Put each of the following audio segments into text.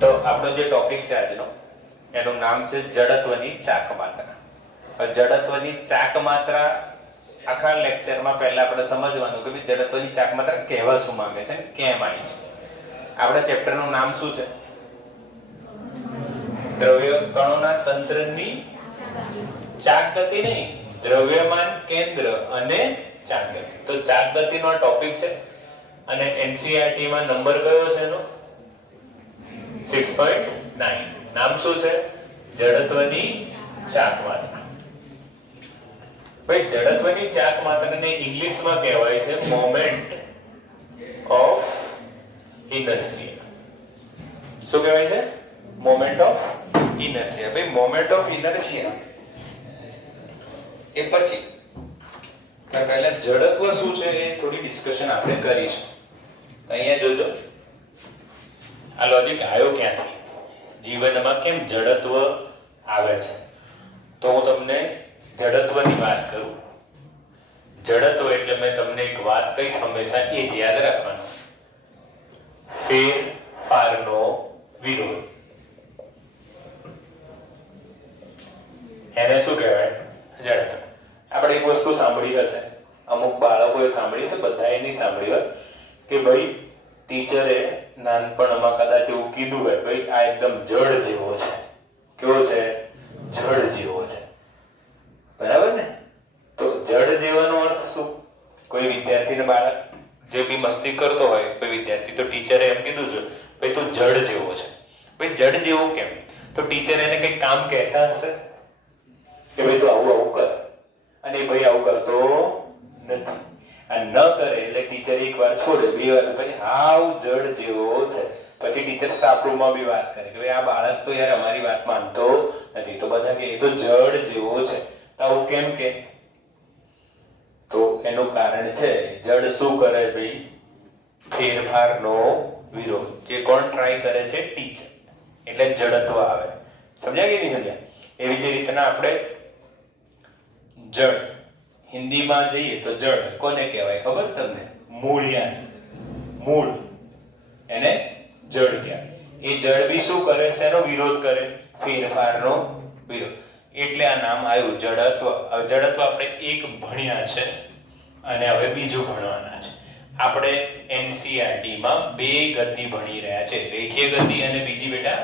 તો આપણો જે ટોપિક છે આજનો એનું નામ છે જડત્વની ચાક માત્રા. જડત્વની ચાક માત્રા આખા લેક્ચરમાં પહેલા આપણે સમજવાનું કે જડત્વની ચાક માત્રા કહેવા શું માંગે છે ને કેમ આવી છે. આપણા ચેપ્ટરનું નામ શું છે? દ્રવ્ય કણોના તંત્રની ચાક ગતિ નહીં, દ્રવ્યમાન કેન્દ્ર અને ચાક ગતિ. તો ચાક ગતિનો ટોપિક છે અને એનસીઈઆરટી માં નંબર કયો છે એનો? 6.9. નામ શું છે? જડત્વની ચાક માત્રા. ભાઈ જડત્વની ચાક માત્રાને ઇંગ્લિશમાં કહેવાય છે મોમેન્ટ ઓફ ઇનર્શિયા. શું કહેવાય છે? Moment of inertia. ભાઈ મોમેન્ટ ઓફ ઇનર્શિયા એ પછી પહેલા જડત્વ શું છે એ થોડી ડિસ્કશન આપણે કરીશું. અહીંયા જોજો આ લોજિક આવ્યો ક્યાંથી, જીવનમાં કેમ જડત્વ આવે છે. તો હું તમને જડત્વની વાત કરું. જડત્વ એટલે મેં તમને એક વાત કહીશ હંમેશા એ જ યાદ રાખવાનું, ફેરફારનો વિરોધ. એને શું કહેવાય? જડત્વ. આપણે એક વસ્તુ સાંભળી હશે, અમુક બાળકોએ સાંભળી હશે, બધાએ નહીં સાંભળી હોય કે ભાઈ ટીચરે નાનપણમાં કદાચ એવું કીધું હોય, ભાઈ આ એકદમ જડ જેવો છે. કેવો છે? જડ જેવો છે. બરાબર ને? તો જડ જેવાનો અર્થ શું? કોઈ વિદ્યાર્થીને બાળક જે બી મસ્તી કરતો હોય કોઈ વિદ્યાર્થી, તો ટીચરે એમ કીધું છે ભાઈ તું જડ જેવો છે. ભાઈ જડ જેવો કેમ? તો ટીચર એને કઈ કામ કહેતા હશે કે ભાઈ તું આવું આવું કર, અને ભાઈ આવું કરતો નથી. આ ન કરે એટલે ટીચર એક વાર છોડે, બે વાર, પછી હાવ જડ જેવો છે. પછી ટીચર સ્ટાફ રૂમમાં બી વાત કરે કે ભાઈ આ બાળક તો યાર અમારી વાત માનતો નથી. તો બધા કે એ તો જડ જેવો છે. તો આવું કેમ કે? તો એનું કારણ છે જડ શું કરે ભાઈ? ફેરફારનો વિરોધ. જે કોણ ટ્રાય કરે છે? ટીચર. એટલે જડત્વ આવે. સમજ્યા કે નહીં સમજ્યા? એવી જ રીતના આપણે જડ હિન્દીમાં જઈએ તો જડ કોને કહેવાય ખબર તમને? મૂળિયા. મૂળ એને જડ કહેવાય. એ જડ બી શું કરે છે? એનો વિરોધ કરે, ફેરફારનો વિરોધ. એટલે આ નામ આવ્યું જડત્વ. હવે જડત્વ આપણે એક ભણ્યા છે અને હવે બીજું ભણવાના છે. આપણે એનસીઈઆરટી માં બે ગતિ ભણી રહ્યા છે, રેખીય ગતિ અને બીજી બેટા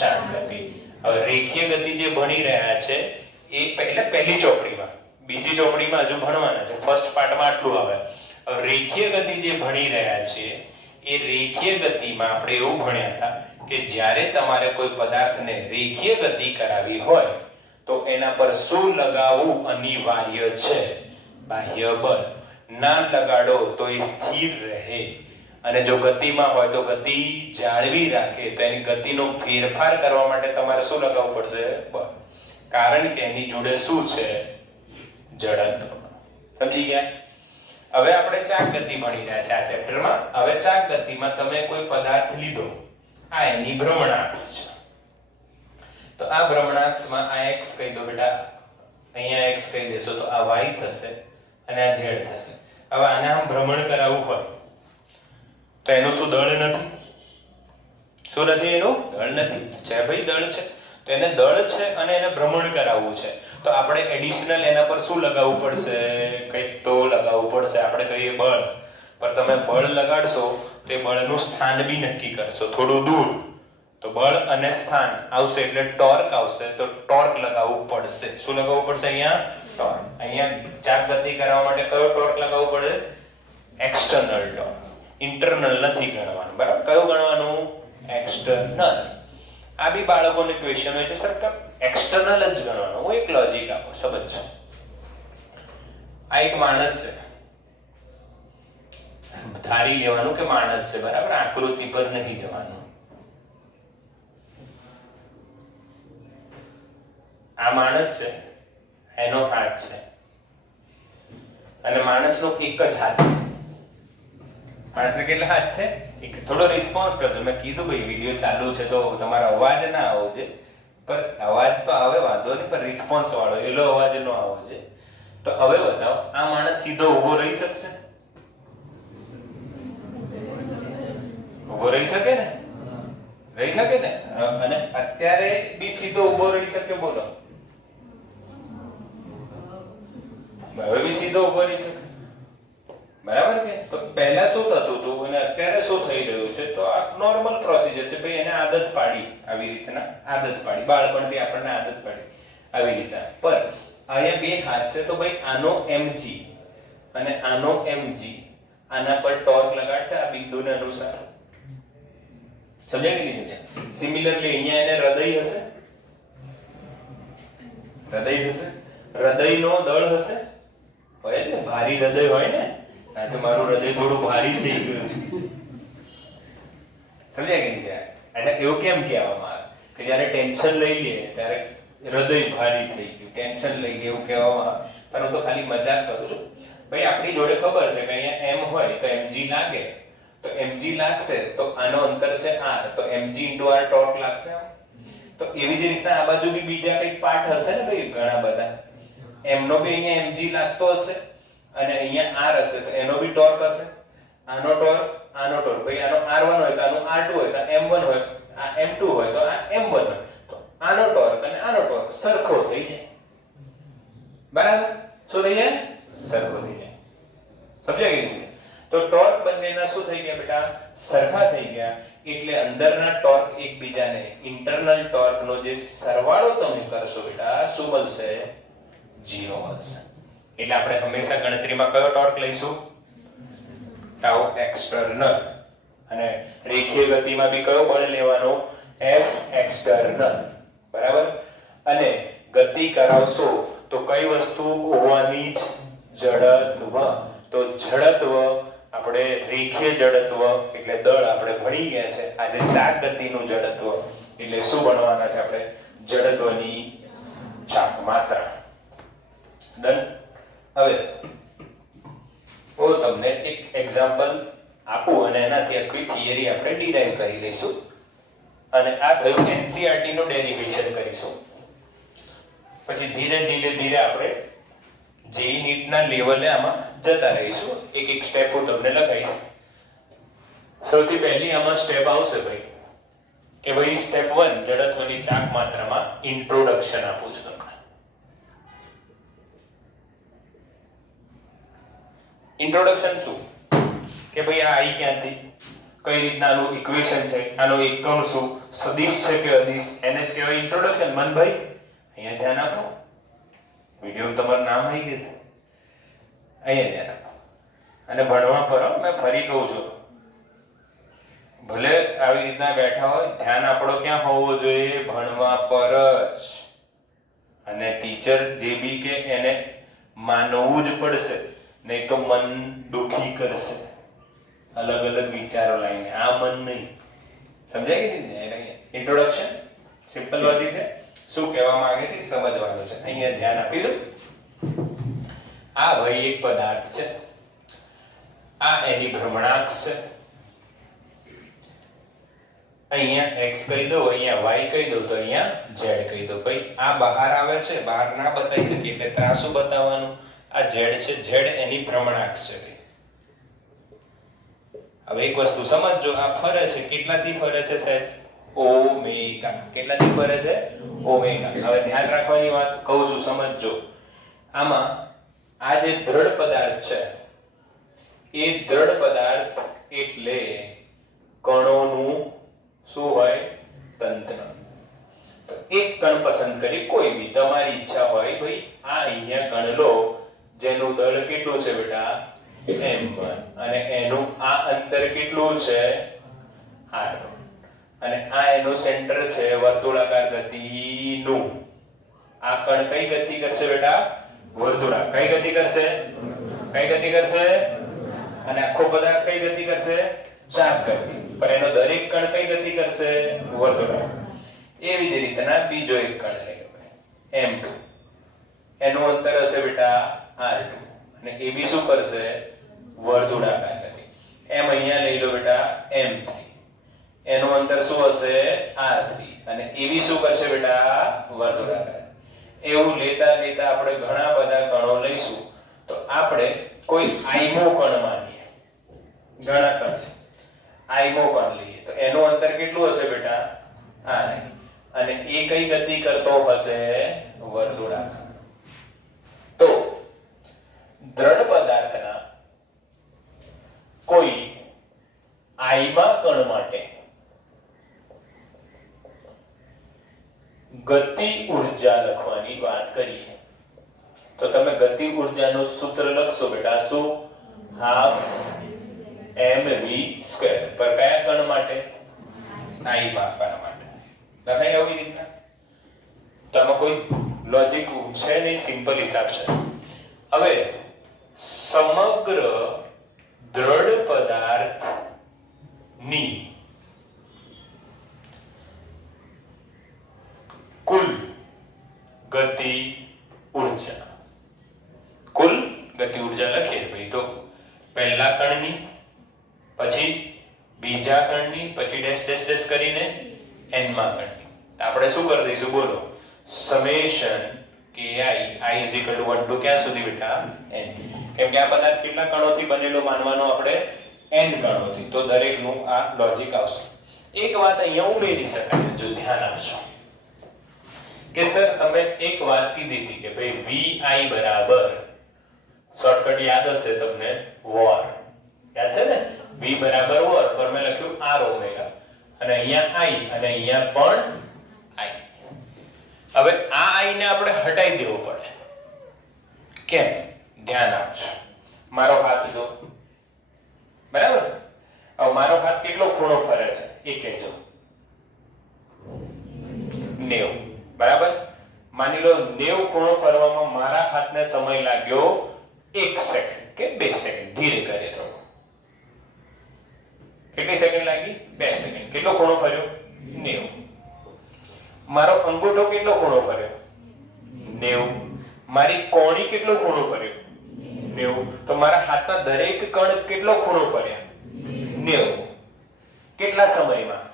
ચાક ગતિ. હવે રેખીય ગતિ જે ભણી રહ્યા છે એ પહેલી ચોપડીમાં, બીજી ચોપડીમાં હજુ ભણવાના છે. ફર્સ્ટ પાર્ટમાં આટલું આવે. હવે રેખીય ગતિ જે ભણી રહ્યા છે એ રેખીય ગતિમાં આપણે એવું ભણ્યા હતા કે જ્યારે તમારે કોઈ પદાર્થને રેખીય ગતિ કરાવી હોય તો એના પર શું લગાવવું અનિવાર્ય છે? બાહ્ય બળ. ના લગાડો તો એ સ્થિર રહે, અને જો ગતિમાં હોય તો ગતિ જાળવી રાખે. તો એની ગતિનો ફેરફાર કરવા માટે તમારે શું લગાવવું પડશે? બળ. કારણ કે એની જોડે શું છે? જડત્વ. સમજી ગયા? હવે આપણે ચાક ગતિ ભણી રહ્યા છે આ ચેપ્ટરમાં. હવે ચાક ગતિમાં તમે કોઈ પદાર્થ લીધો, આ એની ભ્રમણાક્ષ છે. તો આ ભ્રમણાક્ષમાં આ x કહી દો બેટા, અહીંયા x કહી દેશો તો આ y થશે અને આ z થશે. હવે આને આમ ભ્રમણ કરાવવું હોય તો એનું શું દળ નથી? શું નથી? એનું દળ નથી. છે ભાઈ દળ છે, તો એને દળ છે અને એને ભ્રમણ કરાવવું છે. તો આપણે એડિશનલ એના પર શું લગાવવું પડશે? કંઈક તો લગાવવું પડશે. આપણે કહીએ બળ, પર તમે બળ લગાડશો તે બળનું સ્થાન બી નક્કી કરશો થોડું દૂર. તો બળ અને સ્થાન આવશે એટલે ટોર્ક આવશે. તો ટોર્ક લગાવવું પડશે. શું લગાવવું પડશે? અહીંયા ટોર્ક. અહીંયા ચાક ગતિ કરાવવા માટે કયો ટોર્ક લગાવવું પડે? External torque. ઇન્ટરનલ નથી ગણવાનું. બરાબર? કયું ગણવાનું? એક્સટર્નલ. આ બી બાળકોને ક્વેશ્ચન હોય છે સર કે એક્સટર્નલ જ ગણવાનું. હું એક લોજિક આપું, સમજો. આ એક માણસ છે, ધારી લેવાનું કે માણસ છે. બરાબર? આકૃતિ પર નહીં જવાનું. આ માણસ છે, એનો હાથ છે અને માણસનો એક જ હાથ છે. માણસને કેટલા હાથ છે? એક. થોડો રિસ્પોન્સ કરજો. મેં કીધું ભાઈ વિડિયો ચાલુ છે તો તમારો અવાજ ના આવવો છે, પર અવાજ તો આવે વાંધો નહીં, પણ રિસ્પોન્સ વાળો એલો અવાજ નો આવવો છે. તો હવે બતાવો, આ માણસ સીધો ઊભો રહી શકશે? ઊભો રહી શકે ને? રહી શકે ને? અને અત્યારે બી સીધો ઊભો રહી શકે? બોલો, હવે બી સીધો ઊભો રહી શકે, બરાબર કે? તો પહેલા શું થતું હતું અને અત્યારે શું થઈ રહ્યું છે? તો આ નોર્મલ પ્રોસિજર છે ભાઈ. એને આદત પાડી, આવી રીતના આદત પાડી, બાળપણથી આપણને આદત પાડી આવી રીતના. પણ અહીંયા બે હાથ છે તો ભાઈ આનો mg અને આનો mg, આના પર ટોર્ક લગાડશે આ બિંદુને અનુસાર. સમજાય કે નહીં સમજાય? સિમિલરલી અહીંયા એને હૃદય હશે, હૃદય હશે, હૃદયનો દળ હશે, હોય ને? ભારી હૃદય હોય ને. આ તો મારું હૃદય થોડું ભારી થઈ ગયું છે. સમજાય કે નહીં? એટલે એવું કેમ કહેવામાં આવે કે જ્યારે ટેન્શન લઈ લે ત્યારે હૃદય ભારી થઈ ગયું, ટેન્શન લઈ લે એવું કહેવામાં આવે. પણ હું તો ખાલી મજાક કરું છું ભાઈ. આપણી જોડે ખબર છે કે અહીંયા m હોય તો mg લાગે, તો mg લાગશે તો આનો અંતર છે r, તો mg * r ટોર્ક લાગશે. તો એવી જ રીતના આ બાજુ બી બીજા કંઈક પાર્ટ હશે ને ભાઈ, ઘણા બધા. m નો બી અહીંયા mg લાગતો હશે અને અહીંયા r હશે, તો એનો બી ટોર્ક હશે. આનો ટોર્ક, આનો ટોર્ક ભાઈ. આનો r1 હોય તો આનો r2 હોય, તો m1 હોય, આ m2 હોય તો આ m1 હોય. તો આનો ટોર્ક અને આનો ટોર્ક સરખો થઈ જાય, બરાબર? શું થઈ જાય? સરખો થઈ જાય. સમજાય કે નહીં? તો ટોર્ક બંનેના શું થઈ ગયા બેટા? સરખા થઈ ગયા. એટલે અંદરના ટોર્ક એકબીજાને, ઇન્ટરનલ ટોર્કનો જે સરવાળો તમે કરશો બેટા, શું બનશે? 0 બનશે. એટલે આપણે હંમેશા ગણતરીમાં કયો ટોર્ક લઈશું? Tau external. અને રેખીય ગતિમાં બી કયો બળ લેવાનો? F એક્સટર્નલ, બરાબર? અને ગતિ કરાવશો તો કઈ વસ્તુ હોવાની જ? જડત્વ. તો જડત્વ આપણે રેખીય જડત્વ એટલે દળ આપણે ભણી ગયા છે. આજે ચાક ગતિનું જડત્વ એટલે શું ભણવાના છે આપણે? જડત્વની ચાક માત્રા. ડન. હવે હું તમને એક એક્ઝામ્પલ આપું અને એનાથી આખી થિયરી આપણે ડિરાઈવ કરી લઈશું. અને આ થયું NCERT નું ડેરિવેશન કરીશું. પછી ધીરે ધીરે ધીરે આપણે JEE NEET ના લેવલે આમાં જતા રહીશું. એક એક સ્ટેપ હું તમને લખાઈશ. સૌથી પહેલી આમાં સ્ટેપ આવશે ભાઈ કે ભાઈ સ્ટેપ 1 જડત્વની ચાક માત્રામાં ઇન્ટ્રોડક્શન આપું છું તમને. ઇન્ટ્રોડક્શન શું કે ભાઈ આ આઈ ક્યાંથી, કઈ રીતના આનું ઇક્વેશન છે, આનો એકમ શું, સદિશ છે કે અદિશ, એને જ કહેવાય ઇન્ટ્રોડક્શન. મનભાઈ અહીંયા ધ્યાન આપો, વિડિયો તમારું નામ આવી ગયું છે, અહીંયા ધ્યાન આપો અને ભણવા પર. મેં ફરી કહું છું, ભલે આવી રીતના બેઠા હોય, ધ્યાન આપણો ક્યાં હોવો જોઈએ? ભણવા પર જ. અને ટીચર જે બી કે એને માનવું જ પડશે, નહીં તો મન દુખી કરશે અલગ અલગ વિચારો લાવીને. આ મન નહીં. સમજાય કે નહીં? ઇન્ટ્રોડક્શન સિમ્પલ લોજિક છે. શું કહેવા માંગે છે સમજવાનું છે. અહીંયા ધ્યાન આપીશું. આ ભાઈ એક પદાર્થ છે, આ એની ભ્રમણાક્ષ છે. અહીંયા x કહી દો, અહીંયા y કહી દો, તો અહીંયા z કહી દો. ભાઈ આ બહાર આવે છે, બહાર ના બતાવી શકીએ એટલે ત્રાસુ બતાવવાનું. આ z છે, z એની ભ્રમણાક્ષ છે. હવે એક વસ્તુ સમજજો, આ ફરે છે, કેટલાથી ફરે છે સાહેબ? ઓમેગા. કેટલાથી ફરે છે? ઓમેગા. હવે ધ્યાન રાખવાની વાત કહું છું, સમજજો. આમાં આ જે દ્રઢ પદાર્થ છે, એ દ્રઢ પદાર્થ એટલે કણોનું શું હોય? તંત્ર. તો એક કણ પસંદ કરી, કોઈ બી તમારી ઈચ્છા હોય. ભાઈ આ અહીંયા કણ લો જેનું દળ કેટલું છે બેટા? m1, અને એનું આ અંતર કેટલું છે? r1, અને આ એનું સેન્ટર છે વર્તુળાકાર ગતિનું. આ કણ કઈ ગતિ કરશે બેટા? વર્તુળાકાર. કઈ ગતિ કરશે? કઈ ગતિ કરશે? અને આખો પદાર્થ કઈ ગતિ કરશે? ચાક ગતિ. પણ એનો દરેક કણ કઈ ગતિ કરશે? વર્તુળાકાર. એવી જ રીતના બીજો એક કણ લઈ લો m2, એનું અંતર હશે બેટા r2, અને એ બી શું કરશે? વર્તુળાકાર ગતિ. એમ અહીંયા લઈ લો બેટા m3, એનું અંતર શું હશે? r3, અને એ બી શું કરશે બેટા? વર્તુળાકાર. એવું લેતા લેતા આપણે ઘણા બધા કણો લઈશું. તો આપણે કોઈ આયમો કણ માનીએ, ઘણા કણ છે. I મો કણ લઈએ તો એનું અંતર કેટલું હશે બેટા I અને એ કઈ ગતિ કરતો હશે વર્તુળાકાર તો દ્રઢ પદાર્થના કોઈ I માં કણ માટે ગતિ ઉર્જા લખવાની વાત કરીએ તો તમે ગતિ ઉર્જાનું સૂત્ર લખશો બેટા શું હાફ mv સ્ક્વેર પર કયા કણ માટે I માં કણ માટે લખાઈ આવી રીતના તો આમાં કોઈ લોજિક છે નહીં સિમ્પલ હિસાબ છે હવે સમગ્ર દ્રઢ પદાર્થ ની કુલ ગતિ ઉર્જા લખીએ ભાઈ તો પહેલા કણની પછી બીજા કણની પછી ડેશ ડેશ ડેશ કરીને n માં કણની તો આપણે શું કરી દઈશું બોલો summation ki I is equal to 1 to ક્યાં સુધી બેટા n કેમ કે આ પદાર્થ કેટલા કણોથી બનેલો માનવાનો આપણે n કણોથી તો દરેકનું આ લોજિક આવશે એક વાત અહીંયા ઉમેરી શકાય જો ધ્યાન આપજો કે સર તમે એક વાત કીધી હતી કે ભાઈ vi બરાબર શોર્ટકટ યાદ હશે તમને વોર યાદ છે ને v બરાબર વોર પર મેં લખ્યું r ઓમેગા અને અહીંયા I અને અહીંયા પણ I હવે આ I ને આપણે હટાઈ દેવો પડે કેમ ધ્યાન આપજો મારો હાથ જો બરાબર હવે મારો હાથ કેટલો ખૂણો ફરે છે એ કહેજો 90 બરાબર માની લો 90 ખૂણો ફરવામાં મારા હાથને સમય લાગ્યો 1 સેકન્ડ કે 2 સેકન્ડ ધીરે કરે થોડો કેટલી સેકન્ડ લાગી 2 સેકન્ડ કેટલો ખૂણો ફર્યો 90 મારો અંગૂઠો કેટલો ખૂણો ફર્યો 90 મારી કોણી કેટલો ખૂણો ફર્યો 90 તો મારા હાથના દરેક કણ કેટલો ખૂણો ફર્યા 90 કેટલા સમયમાં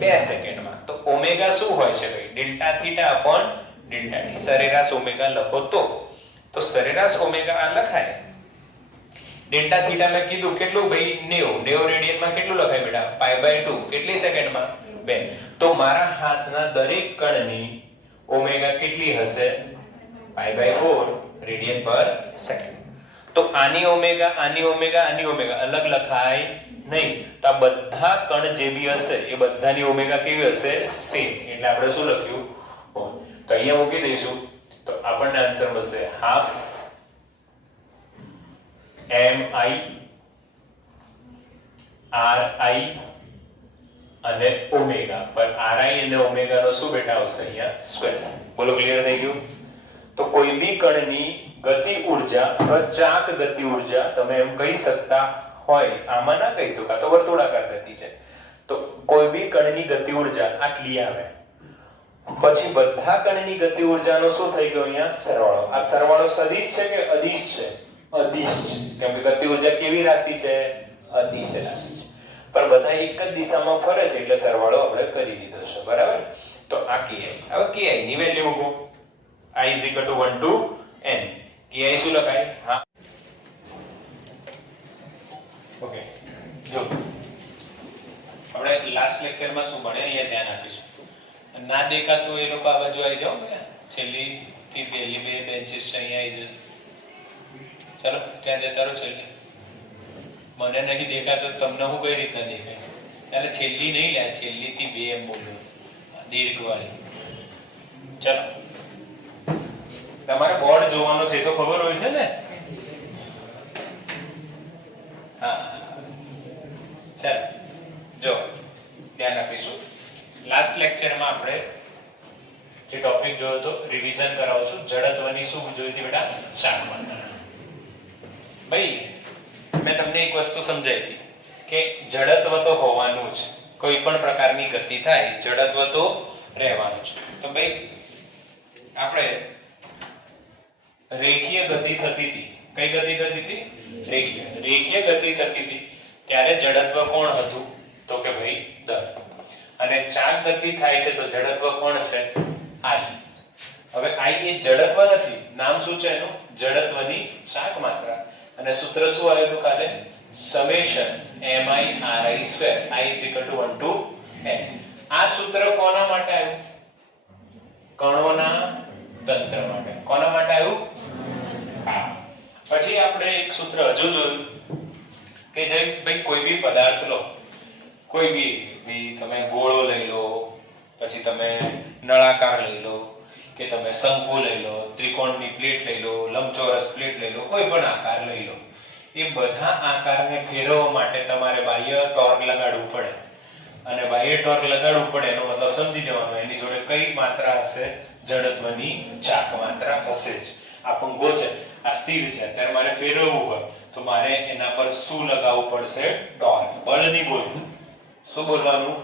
2 સેકન્ડમાં તો ઓમેગા શું હોય છે ભાઈ delta theta upon delta T સરેરાશ ઓમેગા લખો તો સરેરાશ ઓમેગા આ લખાય ડેલ્ટા થીટા મેં કીધું કેટલું ભાઈ 90 રેડિયનમાં કેટલું લખાય બેટા π/2 કેટલી સેકન્ડમાં 2 તો મારા હાથના દરેક કણની ઓમેગા કેટલી હશે π/4 રેડિયન પર સેકન્ડ તો આની ઓમેગા અલગ લખાય નહીં તો આ બધા કણ જે બી હશે એ બધાની ઓમેગા કેવી હશે સેમ એટલે આપણે શું લખ્યું તો અહીંયા મૂકી દઈશું તો આપણને આન્સર મળશે હાફ mi ri અને ઓમેગા પર ri અને ઓમેગા નો શું બેટા આવશે અહીંયા સ્ક્વેર બોલો ક્લિયર થઈ ગયું તો કોઈ બી કણની ગતિ ઉર્જા અથવા ચાક ગતિ ઉર્જા તમે એમ કહી શકતા હોય આમાં ના કહી શકો તો વર્તુળાકાર ગતિ છે તો કોઈ બી કણની ગતિ ઉર્જા આટલી આવે પછી બધા કણની ગતિ ઉર્જાનો શું થઈ ગયો અહીંયા સરવાળો આ સરવાળો સદિશ છે કે અદિશ છે અદિશ છે કેમ કે ગતિ ઉર્જા કેવી રાશિ છે અદિશ રાશિ છે પણ બધા એક જ દિશામાં ફરે છે એટલે સરવાળો આપણે કરી દીધો છે બરાબર તો આ ki હવે ki ની વેલ્યુ મૂકો I is equal to 1 to n ki શું લખાય હા ઓકે જો આપણે લાસ્ટ લેક્ચરમાં શું ભણ્યા અહીંયા ધ્યાન આપીશું ના દેખાતું એ લોકો આ બાજુ આવી જાઓ છેલ્લી થી પહેલી બે બેન્ચીસ છે અહીંયા આવી જાઓ ચલો ત્યાં જતા રહો છેલ્લી મને નહીં દેખાતો તમને હું કઈ રીતના દેખાય એટલે છેલ્લી નહીં લે છેલ્લી થી બે એમ બોલ્યો દીર્ઘવાળી ચલો તમારે બોર્ડ જોવાનો છે તો ખબર હોય છે ને હા ચાલ જો ધ્યાન આપીશું લાસ્ટ લેક્ચરમાં આપણે જે ટોપિક જોયો તો રિવિઝન કરાવું છું જડત્વની શું જોઈ હતી બેટા ચાક માત્રા ભાઈ મેં તમને એક વસ્તુ સમજાવી હતી કે જડત્વ તો હોવાનું જ કોઈ પણ પ્રકારની ગતિ થાય જડત્વ તો રહેવાનું જ તો ભાઈ આપણે રેખીય ગતિ થતી હતી કઈ ગતિ થતી હતી રેખીય ગતિ થતી હતી ત્યારે જડત્વ કોણ હતું તો કે ભાઈ દર અને ચાક ગતિ થાય છે તો જડત્વ કોણ છે I હવે I એ જડત્વ નથી નામ શું છે એનું જડત્વની ચાક માત્રા અને સૂત્ર શું આવેલું કાલે summation mi/ri². I = 1 to n. આ સૂત્ર કોના માટે આવ્યું? કણોના તંત્ર માટે. કોના માટે આવ્યું? હા. પછી આપણે એક સૂત્ર હજુ જોયું કે જે ભાઈ કોઈ બી પદાર્થ લો, કોઈ બી તમે ગોળો લઈ લો, પછી તમે નળાકાર લઈ લો, કે તમે શંકુ લઈ લો, ત્રિકોણની પ્લેટ લઈ લો, લંબચોરસ પ્લેટ લઈ લો, કોઈ પણ આકાર લઈ લો, એ બધા આકારને ફેરવવા માટે તમારે બાહ્ય ટોર્ક લગાડવું પડે. અને બાહ્ય ટોર્ક લગાડવું પડે એનો મતલબ સમજી જવાનો, એની જોડે કઈ માત્રા હશે? જડત્વની ચાક માત્રા હશે જ. આ પંખો છે, આ સ્થિર છે, અત્યારે મારે ફેરવવું હોય તો મારે એના પર શું લગાવવું પડશે? ટોર્ક. બળ નહીં બોલવું. શું બોલવાનું?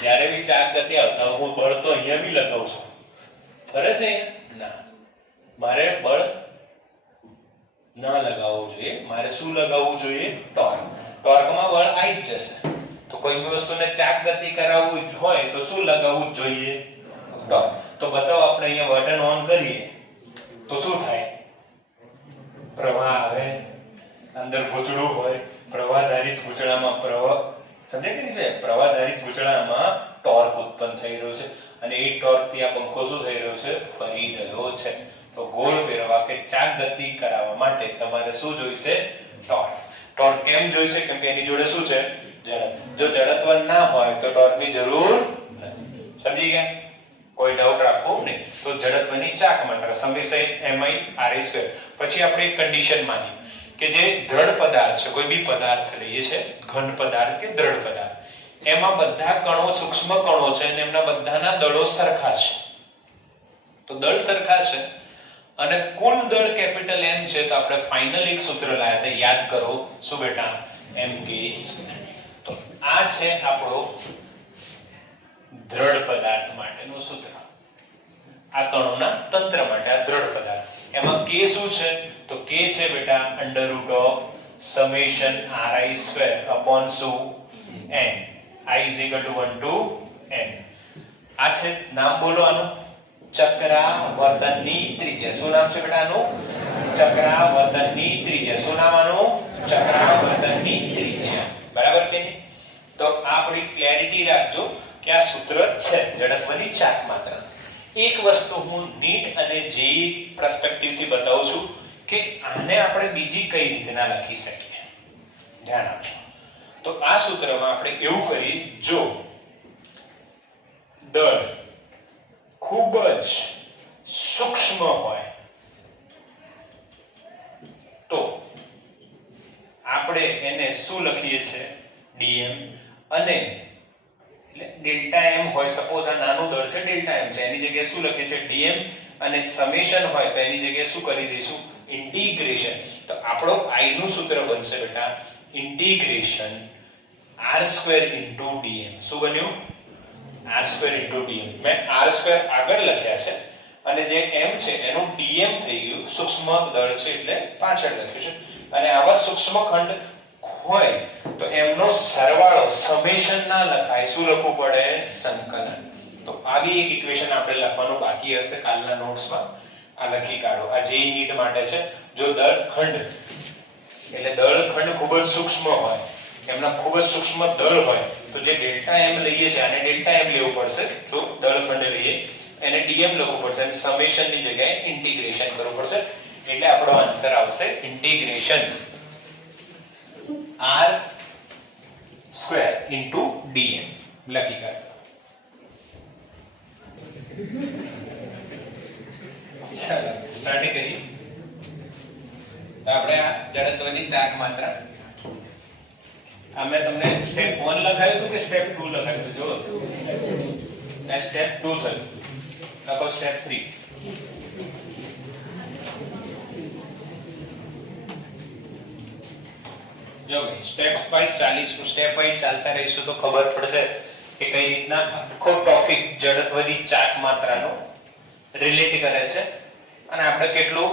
જ્યારે બી ચાક ગતિ આવતા હું બળ તો અહીંયા બી લગાવું છું. ફરે છે ના, મારે બળ ના લગાવવું જોઈએ. મારે શું લગાવવું જોઈએ? ટોર્ક. ટોર્કમાં બળ આવી જ જશે. તો કોઈ બી વસ્તુને ચાક ગતિ કરાવવું હોય તો શું લગાવવું જોઈએ? ટોર્ક. તો બતાવો, આપણે અહીંયા બટન ઓન કરીએ તો શું થાય? પ્રવાહ આવે, અંદર ગૂંચળું હોય, પ્રવાહધારિત ગૂંચળામાં પ્રવાહ, સમજાય કે નહીં? પ્રવાહધારિત ગૂંચળામાં ટોર્ક ઉત્પન્ન થઈ રહ્યો છે અને એ ટોર્ક થી આ પંખો શું થઈ રહ્યો છે? ફરી રહ્યો છે. તો ગોળ ફેરવા કે ચાક ગતિ કરાવવા માટે તમારે શું જોઈશે? ટોર્ક. ટોર્ક કેમ જોઈશે? કેમ કે એની જોડે શું છે? જડત્વ. જો જડત્વ ના હોય તો ટોર્કની જરૂર નથી. સમજી ગયા? કોઈ ડાઉટ રાખવો નહીં. તો જડત્વની ચાક માત્રા સમીકરણ mi/ri². પછી આપણે એક કન્ડિશન માની કે જે દ્રઢ પદાર્થ છે, કોઈ બી પદાર્થ લઈએ છે, ઘન પદાર્થ કે દ્રઢ પદાર્થ, એમાં બધા કણો સૂક્ષ્મ કણો છે અને એમના બધાના દળો સરખા છે. તો દળ સરખા છે અને કુલ દળ કેપિટલ M છે. તો આપણે ફાઇનલ એક સૂત્ર લાવ્યા હતા, યાદ કરો. શું બેટા? mk². તો આ છે આપણો દ્રઢ પદાર્થ માટેનું સૂત્ર. આ કણોના તંત્ર માટે આ દ્રઢ પદાર્થ. એમાં k શું છે? તો k છે બેટા √summation ri² upon શું? n. I = 1 to n. આ છે, નામ બોલો આનું, ચક્રાવર્તનની ત્રિજ્યા. શું નામ છે બેટા આનું? ચક્રાવર્તનની ત્રિજ્યા. શું નામ આનું? ચક્રાવર્તનની ત્રિજ્યા. બરાબર કે નહીં? તો આપણી ક્લેરિટી રાખજો કે આ સૂત્ર છે જડત્વની ચાક માત્રા. એક વસ્તુ હું નીટ અને જેઈ પર્સપેક્ટિવ થી બતાવું છું કે આને આપણે બીજી કઈ રીતના લખી શકીએ. ધ્યાન આપજો. તો આ સૂત્રમાં આપણે એવું કરીએ, જો દળ ખૂબ જ સૂક્ષ્મ હોય તો આપણે એને શું લખીએ છીએ? dm. અને એટલે ડેલ્ટા m હોય, સપોઝ આ નાનું દળ છે ડેલ્ટા m છે, એની જગ્યાએ શું લખીએ છીએ? dm. અને સમેશન હોય તો એની જગ્યાએ શું કરી દઈશું? ઇન્ટિગ્રેશન. તો આપણો I નું સૂત્ર બનશે બેટા ઇન્ટિગ્રેશન r² * dm. શું બન્યું? r² * dm. મેં r² આગળ લખ્યા છે અને જે m છે એનું dm થઈ ગયું. સૂક્ષ્મ દળ છે એટલે પાછળ લખ્યું છે. અને આવા સૂક્ષ્મ ખંડ હોય તો એમનો સરવાળો સમેશન ના લખાય. શું લખવું પડે? સંકલન. તો આવી એક ઇક્વેશન આપણે લખવાનું બાકી હશે કાલના નોટ્સમાં. આ લખી કાઢો. આ જે નીટ માટે છે. જો દળ ખંડ એટલે દળ ખંડ ખૂબ જ સૂક્ષ્મ હોય, એમના ખૂબ જ સૂક્ષ્મ દળ હોય તો જે ડેલ્ટા m લઈએ છે આને ડેલ્ટા m લેવું પડશે. જો દળ ખંડ લઈએ એને dm લખવું પડશે અને સમેશન ની જગ્યાએ ઇન્ટિગ્રેશન કરવું પડશે. એટલે આપણો આન્સર આવશે ઇન્ટિગ્રેશન r² * dm. લખી કાઢો. ચાલો સ્ટાર્ટ કરીએ. તો આપણે આ જડત્વની ચાક માત્રા, આ મેં તમને સ્ટેપ 1 લખાયું હતું કે સ્ટેપ 2 લખાયું હતું? જો આ સ્ટેપ 2 થયું. લખો સ્ટેપ 3. જો સ્ટેપ વાઇઝ ચાલીશું, સ્ટેપ વાઇઝ ચાલતા રહીશું તો ખબર પડશે કે કઈ રીતના આખો ટોપિક જડત્વની ચાક માત્રાનો રિલેટ કરે છે અને આપણે કેટલું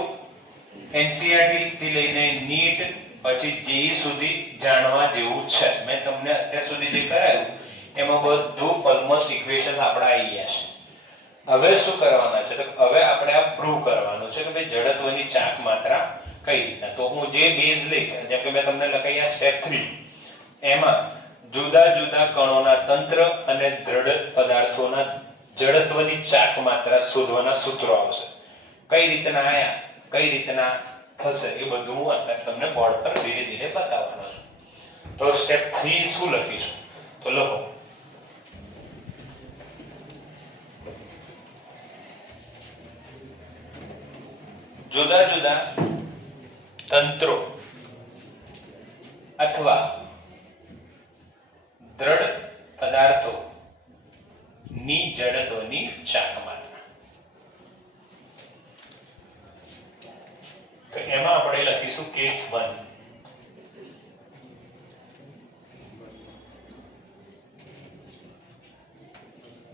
NCERT થી લઈને નીટ પછી જેઈ સુધી જાણવા જેવું છે. મેં તમને અત્યાર સુધી જે કરાયું એમાં બધું ઓલમોસ્ટ ઇક્વેશન આપડા આવી ગયા છે. હવે શું કરવાના છે? તો હવે આપણે આ પ્રૂવ કરવાનું છે કે ભાઈ જડત્વની ચાક માત્રા કઈ રીતના. તો હું જે બેઝ લઈશ, જેમ કે મેં તમને લખાયા સ્ટેપ 3, એમાં જુદા જુદા કણોના તંત્ર અને દ્રઢ પદાર્થોના જડત્વની ચાક માત્રા શોધવાના સૂત્રો આવશે. કઈ રીતના આયા, કઈ રીતના થશે એ બધું હું અત્યારે તમને બોર્ડ પર ધીરે ધીરે બતાવવાનો છું. તો સ્ટેપ 3 શું લખીશું? તો લખો જુદા જુદા તંત્રો અથવા દ્રઢ પદાર્થો ની જડત્વની ચાક માત્રા. તો એમાં આપણે લખીશું કેસ 1.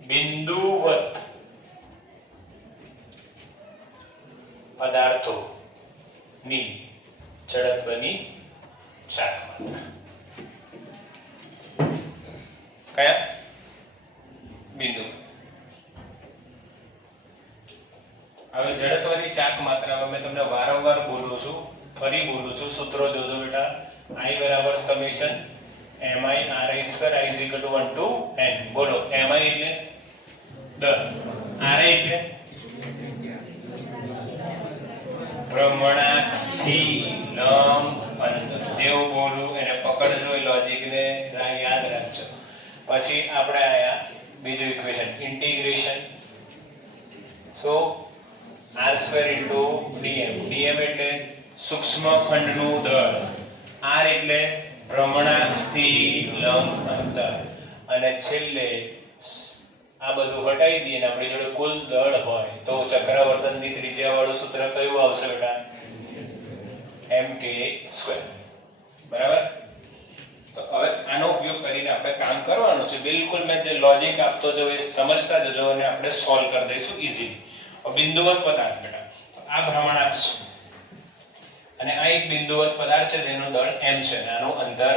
બિંદુવત પદાર્થો ની જડત્વની ચાક માત્રા. કયા બિંદુ? હવે જડત્વની ચાક માત્રામાં મેં તમને વારંવાર બોલું છું, ફરી બોલું છું, સૂત્રો જોજો બેટા. I બરાબર summation mi ri square i = 1 to n. બોલો mi એટલે દર, ri એટલે ભ્રમણાક્ષથી લંબ અંતર. જેવું બોલું એને પકડજો, એ લોજિક ને યાદ રાખજો. પછી આપણે આયા બીજું ઇક્વેશન ઇન્ટિગ્રેશન. સો r² * dm. dm એટલે સૂક્ષ્મ ખંડનું દળ, r એટલે ભ્રમણાક્ષથી લંબ અંતર, અને છેલ્લે આ બધું હટાવી દઈએ ને આપણી જોડે કુલ દળ હોય તો ચક્રવર્તનની ત્રિજ્યા વાળું સૂત્ર કયું આવશે બેટા? mk². બરાબર? તો હવે આનો ઉપયોગ કરીને આપણે કામ કરવાનું છે. બિલકુલ મેં જે લોજિક આપતો જો એ સમજતા જજો અને આપણે સોલ્વ કરી દઈશું ઈઝીલી. બિંદુવત પદાર્થ બેટા, આ ભ્રમણાક્ષ અને આ એક બિંદુવત પદાર્થ છે જેનું દળ m છે અને આનું અંતર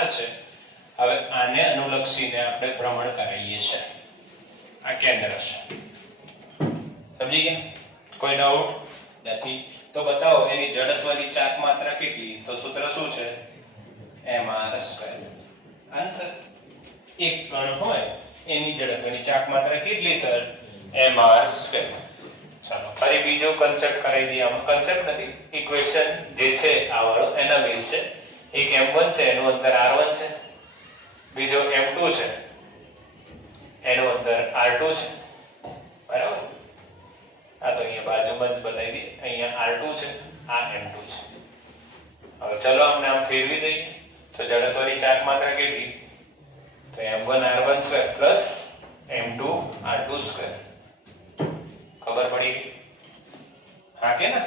r છે. હવે આને અનુલક્ષીને આપણે ભ્રમણ કરાવીએ છીએ. આ કેન્દ્ર છે. સમજી ગયા? કોઈ ડાઉટ નથી? તો બતાવો એની જડત્વની ચાક માત્રા કેટલી? તો સૂત્ર શું છે? mr². આન્સર. એક કણ હોય એની જડત્વની ચાક માત્રા કેટલી સર? mr². ચાલો ફરી બીજો કન્સેપ્ટ કરાવી દઈએ. આમાં કન્સેપ્ટ નથી, ઇક્વેશન જે છે આ વાળો એના બેઝ છે. એક m1 છે એનું અંતર r1 છે, બીજો m2 છે એનું અંતર r2 છે. બરાબર? આ તો અહીંયા બાજુમાં જ બતાવી દઈએ. અહીંયા r2 છે, આ m2 છે. હવે ચલો આપણે આમ ફેરવી દઈએ તો જડત્વની ચાક માત્રા કેટલી? તો m1r1² m2r2². ખબર પડી ગઈ? હા કે ના?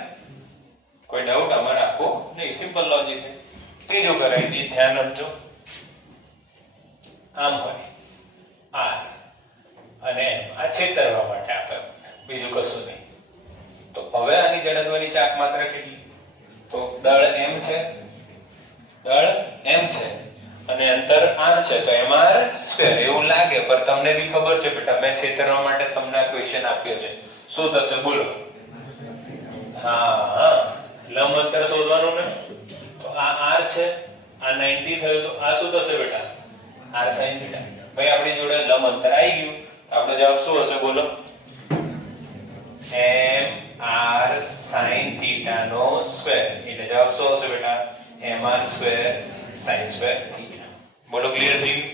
કોઈ ડાઉટ આમાં રાખો નહીં, સિમ્પલ લોજિક છે. ત્રીજું કરાવી દઈએ, ધ્યાન આપજો. આમ હોય r અને આ છેતરવા માટે આપણે, બીજું કશું નહીં. તો હવે આની જડત્વની ચાક માત્રા કેટલી? તો દળ m છે, દળ m છે અને અંતર r છે, તો mr². એવું લાગે પણ તમને બી ખબર છે બેટા, મેં છેતરવા માટે તમને આ ક્વેશ્ચન આપ્યો છે. શું થશે બોલો? હા, લંબ અંતર શોધવાનું ને. તો આ r છે, આ 90 થયું, તો આ શું થશે બેટા? r sin θ. ભાઈ આપણી જોડે લંબ અંતર આવી ગયું, તો આપણો જવાબ શું હશે બોલો? mr sin θ નો સ્ક્વેર. એટલે જવાબ શું હશે બેટા? mr² sin² θ. બોલો ક્લિયર થઈ ગયું?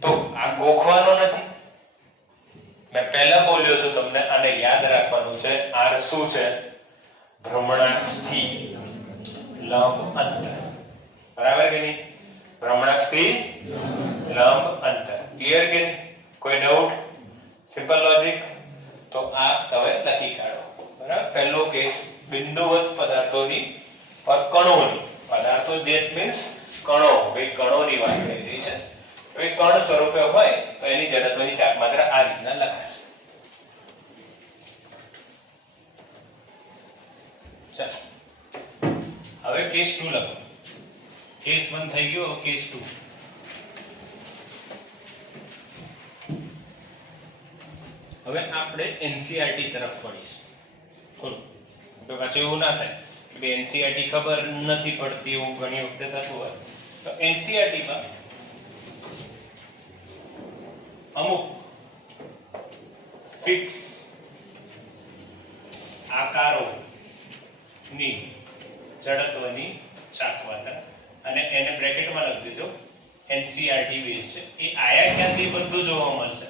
તો આ ગોખવાનો નથી, મેં પહેલા બોલ્યો છું તમને. આને યાદ રાખવાનું છે. r શું છે? ભ્રમણાક્ષથી લંબ અંતર. બરાબર કે નહીં? ભ્રમણાક્ષથી લંબ અંતર. ક્લિયર કે નહીં? કોઈ ડાઉટ? Simple logic. તો આ તમે લખી કાઢો. બરાબર? પહેલો કેસ બિંદુવત પદાર્થોની और કણોની. પદાર્થો ધેટ મીન્સ કણો. ભાઈ કણોની વાત કરી રહી છે. હવે કણ સ્વરૂપે હોય તો એની જડત્વની ચાક માત્રા આ રીતના લખાશે. ચાલો હવે કેસ 2 લખો. કેસ 1 થઈ ગયો, હવે કેસ 2. હવે આપણે એનસીઈઆરટી તરફ વળીશું. થોડું તો પાછું એવું ના થાય કે એનસીઈઆરટી ખબર નથી પડતી, એવું ઘણી વખતે થતું હોય. તો એનસીઈઆરટી માં અમુક ફિક્સ આકારોની જડત્વની ચાકમાત્રા, અને એને બ્રેકેટમાં લખી દેજો એનસીઆરટી બેઝ છે. એ આયા ક્યાંથી બધું જોવા મળશે,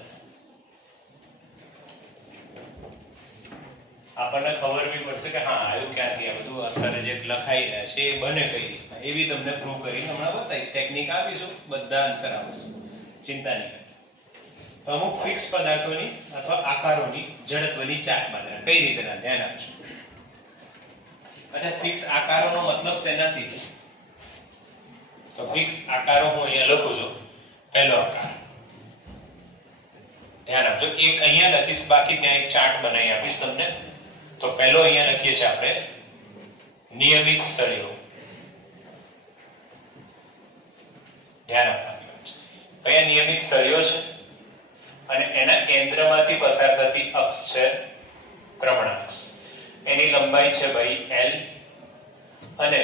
આપણને ખબર બી પડશે કે હા આવ્યું ક્યાંથી, આ બધું અસર જે લખાઈ રહ્યા છે એ બને કઈ રીતના, એવી તમને પ્રૂવ કરીને હમણાં બતાવીશ. ટેકનિક આપીશું, બધા આન્સર આપીશું, ચિંતા નહીં કરતા. અમુક ફિક્સ પદાર્થોની અથવા આકારોની જડત્વની ચાકમાત્રા કઈ રીતે ના ધ્યાન આપજો. અચ્છા, ફિક્સ આકારોનો મતલબ શેનાથી છે? તો ફિક્સ આકારો હું અહીંયા લખું છું. પહેલો આકાર ધ્યાન આપજો, એક અહીંયા લખીશ, બાકી ત્યાં એક ચાર્ટ બનાવી આપીશ તમને. તો પહેલો અહીંયા લખીએ છીએ આપણે નિયમિત સળિયો. ધ્યાન આપવાનું છે, અહીંયા નિયમિત સળિયો છે અને એના કેન્દ્રમાંથી પસાર થતી અક્ષ છે ભ્રમણાક્ષ. એની લંબાઈ છે ભાઈ L અને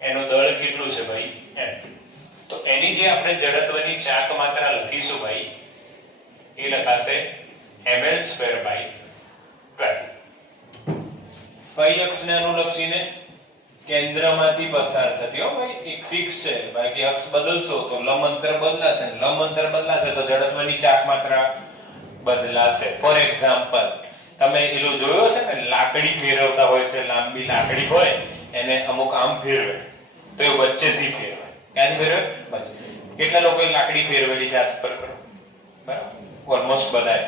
એનું દળ કેટલું છે ભાઈ M. તો એની જે આપણે જડત્વની ચાક માત્રા લખીશું ભાઈ, એ લખાશે ml²/12. કઈ અક્ષને અનુલક્ષીને? કેન્દ્રમાંથી પસાર થતી. હો ભાઈ, એક ફિક્સ છે, બાકી અક્ષ બદલશો તો લંબ અંતર બદલાશે, લંબ અંતર બદલાશે તો જડત્વની ચાક માત્રા બદલાશે. ફોર એક્ઝામ્પલ, તમે એલું જોયો છે ને, લાકડી ફેરવતા હોય છે, લાંબી લાકડી હોય એને અમુક આમ ફેરવે તો એ વચ્ચેથી ફેરવે. ક્યાંથી ફેરવે? બસ. કેટલા લોકોએ લાકડી ફેરવેલી છે? હાથ પર કરો. બરાબર, ઓલમોસ્ટ બધાએ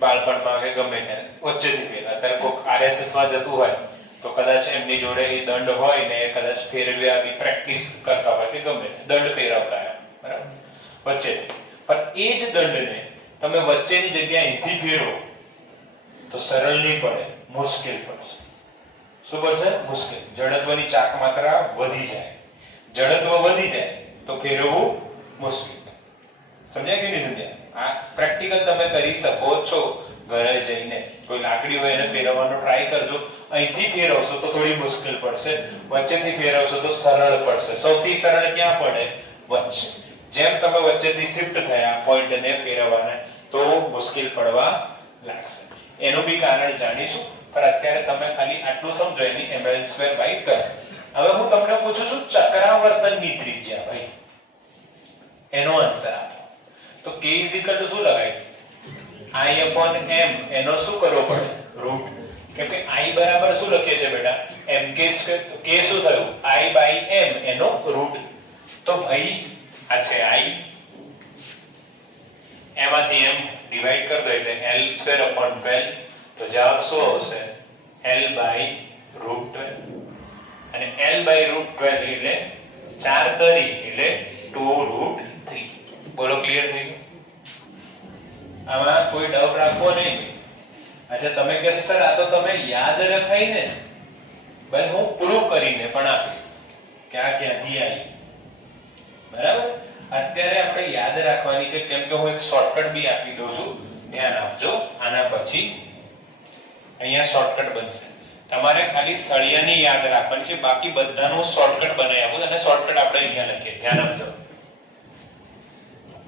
બાળપણમાં કે ગમે ત્યારે વચ્ચેથી ફેરવે. અત્યારે કોઈક આરએસએસ માં જતું હોય તો કદાચ એમની જોડે એ દંડ હોય ને એ કદાચ ફેરવ્યાની પ્રેક્ટિસ કરતા હોય કે ગમે દંડ ફેરવતા હોય, બરાબર, વચ્ચે. પણ એ જ દંડને તમે વચ્ચેની જગ્યાએ અહીંથી ફેરવો તો સરળ નહીં પડે, મુશ્કેલ પડશે. શું પડશે? મુશ્કેલ. જડત્વની ચાક માત્રા વધી જાય. જડત્વ વધી જાય તો ફેરવવું મુશ્કેલ. સમજ્યા કે નહીં સમજ્યા? આ પ્રેક્ટિકલ તમે કરી શકો છો ઘરે જઈને. કોઈ લાકડી હોય એને ફેરવવાનો ટ્રાય કરજો. અહીંથી ફેરવશો તો થોડી મુશ્કેલ પડશે, વચ્ચેથી ફેરવશો તો સરળ પડશે. સૌથી સરળ ક્યાં પડે? વચ્ચે. જેમ તમે વચ્ચેથી શિફ્ટ થયા પોઈન્ટને ફેરવવાને તો મુશ્કેલ પડવા લાગશે. એનું બી કારણ જાણીશું, પણ અત્યારે તમે ખાલી આટલું સમજો એની ml²/12. હવે હું તમને પૂછું છું ચક્રાવર્તનની ત્રિજ્યા ભાઈ, એનો આન્સર આપો. તો k શું લગાય? I/m. એનો શું કરવો પડે? રૂટ. કેમ કે I બરાબર શું લખીએ છે બેટા? mk². તો k શું થયું? I/m એનો રૂટ. તો ભાઈ આ છે I, એમાંથી m ડિવાઈડ કરી દો એટલે L²/12. તો જવાબ શું આવશે? L/√12. અને L/√12 એટલે 4 તરી એટલે 2√3. બોલો, ક્લિયર થઈ ગયું? આમાં કોઈ ડાઉટ રાખવો નહીં. અચ્છા, તમે કહેશો સર આ તો તમે યાદ રખાઈ ને. ભાઈ હું પ્રૂવ કરીને પણ આપીશ કે આ ક્યાંથી આવી. બરાબર, અત્યારે આપણે યાદ રાખવાની છે, કેમ કે હું એક શોર્ટકટ બી આપી દઉં છું. ધ્યાન આપજો. આના પછી અહીંયા શોર્ટકટ બનશે. તમારે ખાલી સળિયાની યાદ રાખવાની છે, બાકી બધાનું શોર્ટકટ બનાવી આપું અને શોર્ટકટ આપણે અહીંયા લખીએ. ધ્યાન આપજો.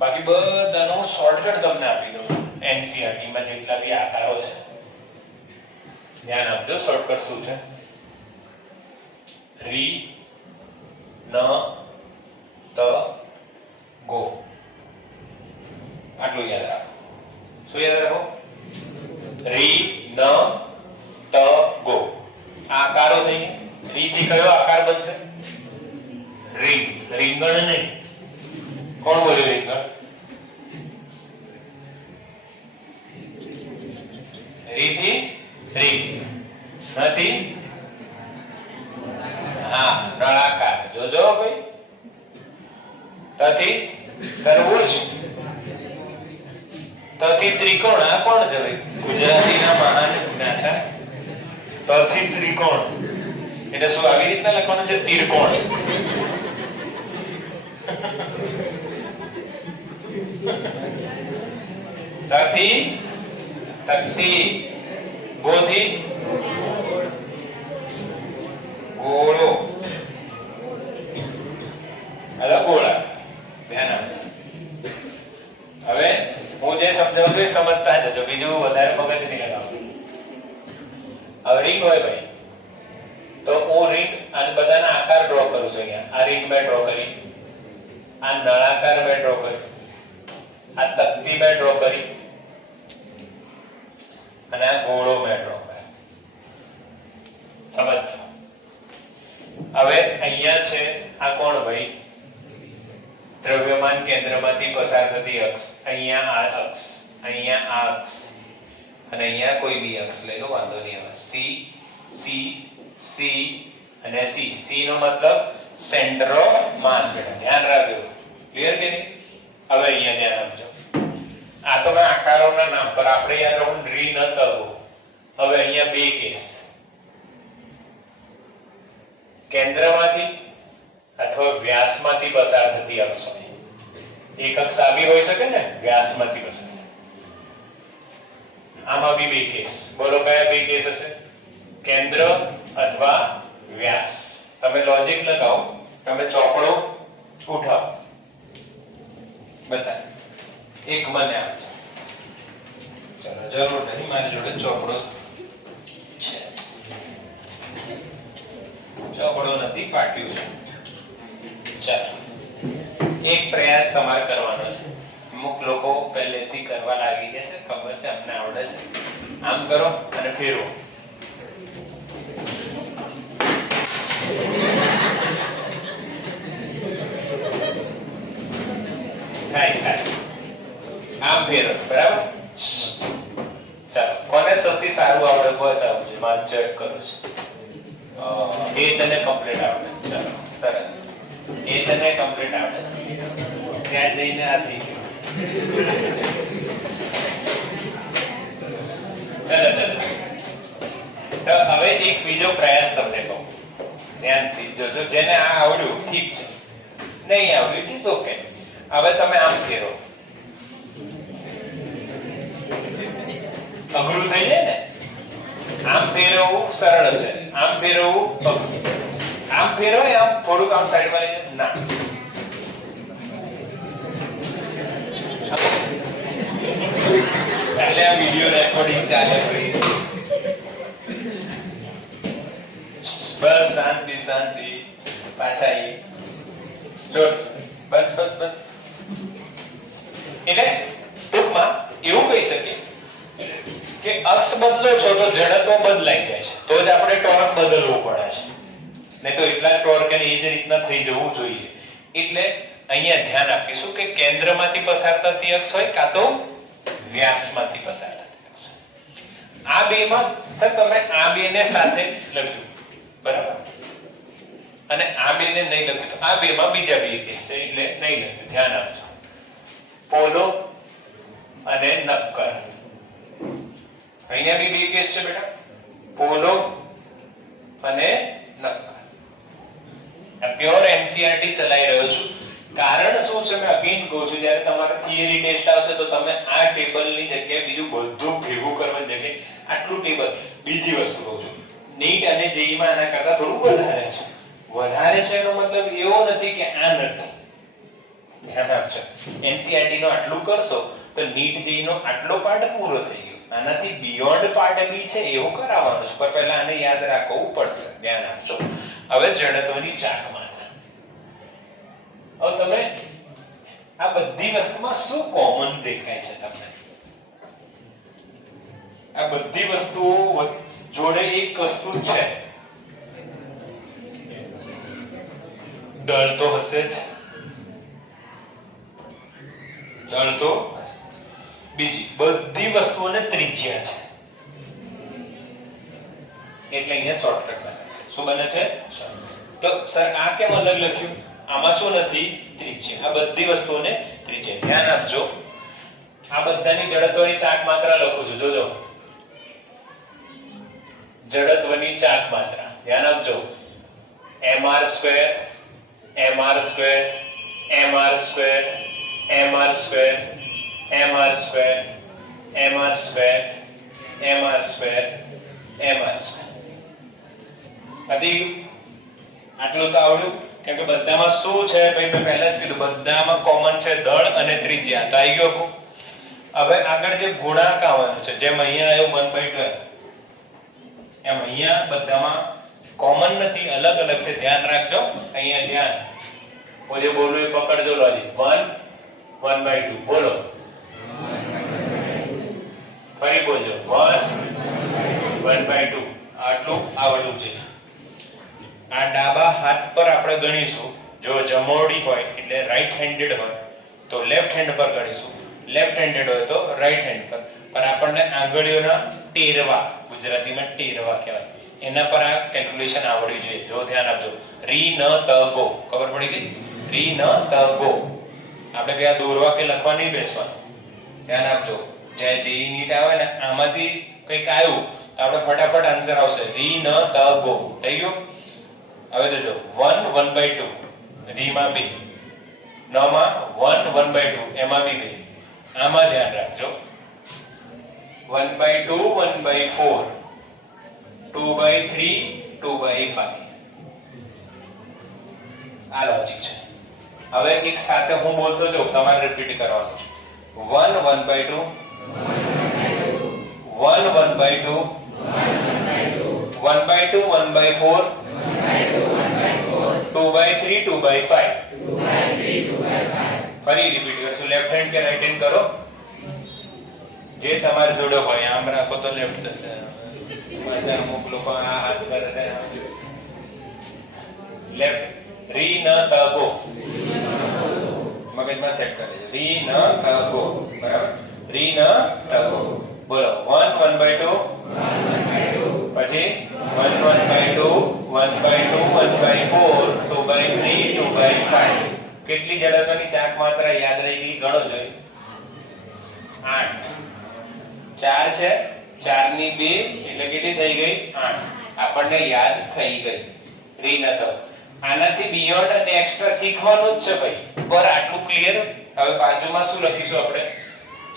બાકી બધાનું શોર્ટકટ તમને આપી દઉં એનસીઆરટી માં જેટલા બી આકારો છે. ધ્યાન આપજો. શોર્ટકટ શું છે? રી ન ત ગો. આટલું યાદ રાખો. શું યાદ રાખો? રી ન ત ગો. આકારો થઈ. રી થી કયો આકાર બનશે? રીંગ. રીંગણ નહીં. કોણ બોલ્યું રીંગણ? રી થી રીંગ. નથી? હા, નળાકાર. જોજો ભાઈ. તથી તરબૂચ. તથી ત્રિકોણ. આ કોણ છે ભાઈ? ગુજરાતીના મહાન જ્ઞાતા. તથી ત્રિકોણ એટલે શું આવી રીતના લખવાનું છે? ત્રિકોણ. તથી તકતી. ગોથી ગોળો. અલા ગોળા. ધ્યાન આપજો. હવે બધું સમજતા જજો, બીજું વધારે મગજ નહીં લગાવવું. હવે રિંગ હોય ભાઈ, તો હું રિંગ અને બધાના આકાર ડ્રો કરું છું. અહીંયા આ રિંગ મેં ડ્રો કરી, આ નળાકાર મેં ડ્રો કરી, આ તકતી મેં ડ્રો કરી અને આ ગોળો મેં ડ્રો કર્યો. સમજો. હવે અહીંયા છે આ કોણ ભાઈ? દ્રવ્યમાન કેન્દ્રમાંથી પસાર થતી અક્ષ. અહીંયા આ અક્ષ, અહીંયા આ અક્ષ અને અહીંયા કોઈ બી અક્ષ લઈ લો, વાંધો નહીં. હવે સી સી સી અને સી. સી નો મતલબ સેન્ટર ઓફ માસ. બેટા ધ્યાન રાખજો. ક્લિયર કે નહીં? હવે અહીંયા ધ્યાન આપજો. આ તો મેં આકારોના નામ પર આપણે યાદ રાખવું રી ન તગો. હવે અહીંયા બે કેસ, કેન્દ્રમાંથી અથવા વ્યાસમાંથી પસાર થતી અક્ષ હોય. એક અક્ષ આવી હોઈ શકે ને, વ્યાસમાંથી પસાર. આમાં બી બે કેસ. બોલો કયા બે કેસ હશે? કેન્દ્ર અથવા વ્યાસ. તમે લોજિક લગાવો, તમે ચોકડો ઉઠાવો, બતા એક મને આપજો. ચલો, જરૂર નહીં, મારી જોડે ચોકડો છે. ચોકડો નથી, પાટ્યું છે. ચાલો, એક પ્રયાસ તમારે કરવાનો છે. અમુક લોકો પહેલેથી કરવા લાગી જશે, ખબર છે, અમને આવડે છે. આમ કરો અને ફેરવો. આમ ફેરવો, બરાબર? ચાલો, કોને સૌથી સારું આવડે બતાવજો, મારે ચેક કરું છું. એ તને કમ્પ્લીટ આવડે. ચાલો, સરસ. એ તને કમ્પ્લીટ આવડે, ત્યાં જઈને આ શીખ્યો. ચાલો ચાલો. તો હવે એક બીજો પ્રયાસ તમને કહું, ધ્યાનથી જોજો. જેને આ આવડ્યું ઠીક છે, નહીં આવડ્યું ઇટ્સ ઓકે. હવે તમે આમ ફેરો, અઘરું થઈ જાય ને. આમ ફેરવવું સરળ છે, આમ ફેરવવું અઘરું. આમ ફેરવાય, આમ થોડુંક આમ સાઈડમાં લઈ જાય ના. એટલે આ વિડિયો રેકોર્ડિંગ ચાલે ભાઈ. બસ શાંતિ શાંતિ. પાછા એ જો બસ બસ બસ. એટલે ટૂંકમાં એવું કહી શકીએ કે અક્ષ બદલો છો તો જડત્વ બદલાઈ જાય છે, તો જ આપણે ટોર્ક બદલવું પડે છે. નહીં તો એટલા ટોર્ક અને એ જ રીતના થઈ જવું જોઈએ. એટલે અહીંયા ધ્યાન આપીશું કે કેન્દ્રમાંથી પસાર થતી અક્ષ હોય કાં તો વ્યાસમાંથી પસાર થતી અક્ષ. આ બેમાં સર તમે આ બેને સાથે લખ્યું, બરાબર, અને આ બેને નહીં લખ્યું, તો આ બેમાં બીજા બે કેસ છે એટલે નહીં લખ્યું. ધ્યાન આપજો. પોલો અને નક્કર. અહીંયા બી બે કેસ છે બેટા, પોલો અને નક્કર. આ પ્યોર એનસીઈઆરટી ચલાવી રહ્યો છું. કારણ શું છે, મેં અગેન કહું છું, જ્યારે તમારા થિયરી ટેસ્ટ આવશે તો તમે આ ટેબલની જગ્યાએ બીજું બધું ભેગું કરવાની જગ્યાએ આટલું ટેબલ. બીજી વસ્તુ કહું છું, નીટ અને જેઈ માં આના કરતા થોડું વધારે છે. વધારે છે એનો મતલબ એવો નથી કે આ નથી. ધ્યાન આપજો. એનસીઈઆરટી નો આટલું કરશો તો નીટ જેઈ નો આટલો પાર્ટ પૂરો થઈ ગયો. આનાથી બિયોન્ડ પાર્ટ બી છે, એવું કરાવવાનું છે, પણ પહેલા આને યાદ રાખવું પડશે. ધ્યાન આપજો. હવે જડત્વની ચાક માત્ર. હવે તમે આ બધી વસ્તુમાં શું કોમન દેખાય છે તમને? આ બધી વસ્તુઓ જોડે એક વસ્તુ છે, દળ તો હશે જ. દળ તો બીજી બધી વસ્તુઓને ત્રિજ્યા છે, એટલે અહીંયા શોર્ટકટ બને છે. શું બને છે? તો સર આ કેમ અલગ લખ્યું? આમાં શું નથી? ત્રિજ્યા. આ બધી વસ્તુઓને ત્રિજ્યા. ધ્યાન આપજો. આ બધાની જડત્વની ચાક માત્રા લખું છું, જોજો. જડત્વની ચાક માત્રા ધ્યાન આપજો. mr square mr square mr square mr square mr square mr square mr square mr square. આટલું તો આવડ્યું. કેમ કે બધામાં શું છે ભાઈ, મેં પહેલા જ કીધું, બધામાં કોમન છે દળ અને ત્રિજ્યા. તો આવી ગયો. હવે આગળ જે ગુણાંક આવવાનું છે, જેમ અહીંયા આવ્યો 1/12 એમ અહીંયા બધામાં કોમન નથી, અલગ અલગ છે, ધ્યાન રાખજો. અહીંયા ધ્યાન, હું જે બોલું એ પકડજો લોજી. 1/2 બોલો, ફરી બોલજો. 1/2 આટલું આવડવું છે. આ ડાબા હાથ પર આપણે ગણીશું. જો જમોડી હોય એટલે રાઈટ હેન્ડેડ હોય તો લેફ્ટ હેન્ડ પર ગણીશું, લેફ્ટ હેન્ડેડ હોય તો રાઈટ હેન્ડ પર. પણ આપણને આંગળીઓના ટેરવા, ગુજરાતીમાં ટેરવા કહેવાય, એના પર આ કેલ્ક્યુલેશન આવડવી જોઈએ. જો ધ્યાન આપજો. રી ન ત ગો, ખબર પડી ગઈ? રી ન ત ગો. આપણે કયા દોરવા કે લખવા નહીં બેસવાનું. ધ્યાન આપજો. જે જેઈ નીટ આવે ને આમાંથી કંઈક આવ્યું તો આપણે ફટાફટ આન્સર આવશે. રી ન ત ગો. થઈ ગયું? હવે તો જો 1/2 રી માં 2, ન માં 1/2 એમાં બી 2. આમાં ધ્યાન રાખજો. 1/2 1/4 2/3 2/5. આ લોજિક છે. હવે એક સાથે હું બોલતો જો, તમારે રિપીટ કરવાનું. 1/2 1/2 1/2 1/4 2/3 2/5. ફરી રિપીટ કરશું. લેફ્ટ હેન્ડ કે રાઈટ હેન્ડ કરો, જે તમારે જોડે હોય. આમ રાખો તો લેફ્ટ થશે. પાછા અમુક લોકો આ હાથ કરે છે. લેફ્ટ. રી ન ત ગો, મગજમાં સેટ કરી દેજો. રી ન ત ગો, બરાબર? રી ન ત ગો. બોલો. 1/2 પછી 1/2 1/2 1/4 2/3 2/5. કેટલી જડત્વની ચાક માત્રા યાદ રહી ગઈ? ગણો જોઈએ. 8. 4 છે, 4 ની 2 એટલે કેટલી થઈ ગઈ? 8. આપણને યાદ થઈ ગઈ. રી ન ત. આનાથી બિયોન્ડ અને એક્સ્ટ્રા શીખવાનું જ છે ભાઈ. પર આટલું ક્લિયર. હવે બાજુમાં શું લખીશું આપણે?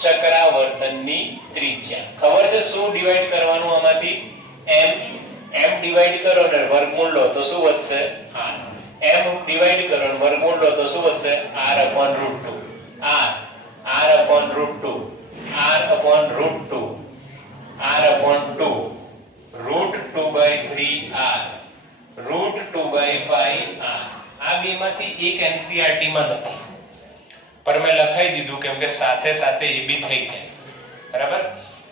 ચક્રાવર્તનની ત્રિજ્યા. ખબર છે શું ડિવાઈડ કરવાનું આમાંથી? m ડિવાઈડ કરો ને વર્ગમૂળ લો તો શું વધશે? r. m ડિવાઈડ કરો ને વર્ગમૂળ લો તો શું વધશે? r/√2. r/√2 r/√2 r/2 √2/3r √2/5r. આ બેમાંથી એક NCERT માં નથી, પણ મેં લખાઈ દીધું કેમ કે સાથે સાથે એ બી થઈ જાય. બરાબર?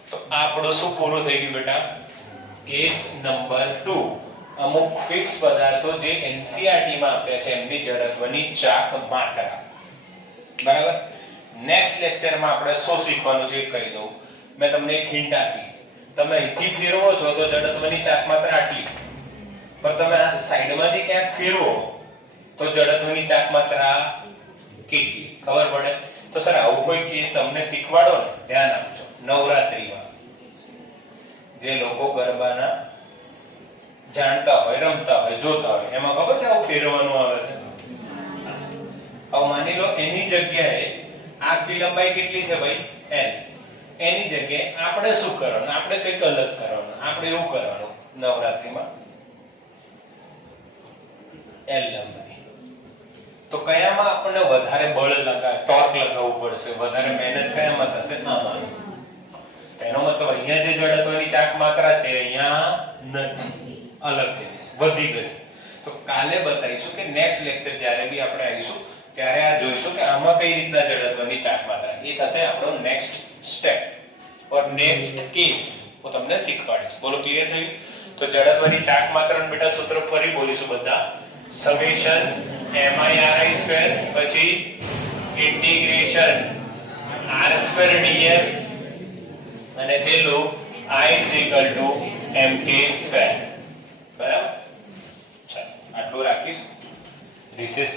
તો આપણું શું પૂરું થઈ ગયું બેટા? Case number 2. અમુક ફિક્સ પદાર્થો જે NCERT માં આપ્યા છે એમની જડત્વની ચાક માત્રા. બરાબર? નેક્સ્ટ લેક્ચરમાં આપણે શું શીખવાનું છે કહી દઉં. મેં તમને એક હિન્ટ આપી. તમે અહીંથી ફેરવો છો તો જડત્વની ચાક માત્રા આટલી, પણ તમે આ સાઈડમાંથી ક્યાંક ફેરવો તો જડત્વની ચાક માત્રા કેટલી ખબર પડે. તો સર આવું કોઈ કેસ તમને શીખવાડો ને, ધ્યાન આપજો. નવરાત્રીમાં જે લોકો ગરબાના જાણતા હોય, રમતા હોય, જોતા હોય, એમાં ખબર છે આવું ફેરવવાનું આવે છે. હવે માની લો એની જગ્યાએ આખી લંબાઈ કેટલી છે ભાઈ? l. એની જગ્યાએ આપણે શું કરવાનું? આપણે કંઈક અલગ કરવાનું. આપણે એવું કરવાનું નવરાત્રીમાં l લંબાઈ. તો કયામાં આપણને વધારે બળ ટોર્ક લગાવવું પડશે, વધારે મહેનત કયામાં થશે? આમાં. એનો મતલબ અહીંયા જે જડત્વની ચાક માત્રા છે અહીંયા નથી, અલગ થઈ જશે, વધી ગઈ. તો કાલે બતાવીશું કે નેક્સ્ટ લેક્ચર જ્યારે બી આપણે આવીશું ત્યારે આ જોઈશું કે આમાં કઈ રીતના જડત્વની ચાક માત્રા. એ થશે આપણો નેક્સ્ટ સ્ટેપ ઓર નેક્સ્ટ કેસ હું તમને શીખવાડીશ. બોલો ક્લિયર થયું? તો જડત્વની ચાક માત્રાનું બેટા સૂત્ર ફરી બોલીશું બધા. સમેશન mi/r² પછી ઇન્ટિગ્રેશન r²df અને છેલ્લું i mk². બરાબર? ચાલો આટલું રાખીશું. રિસેસ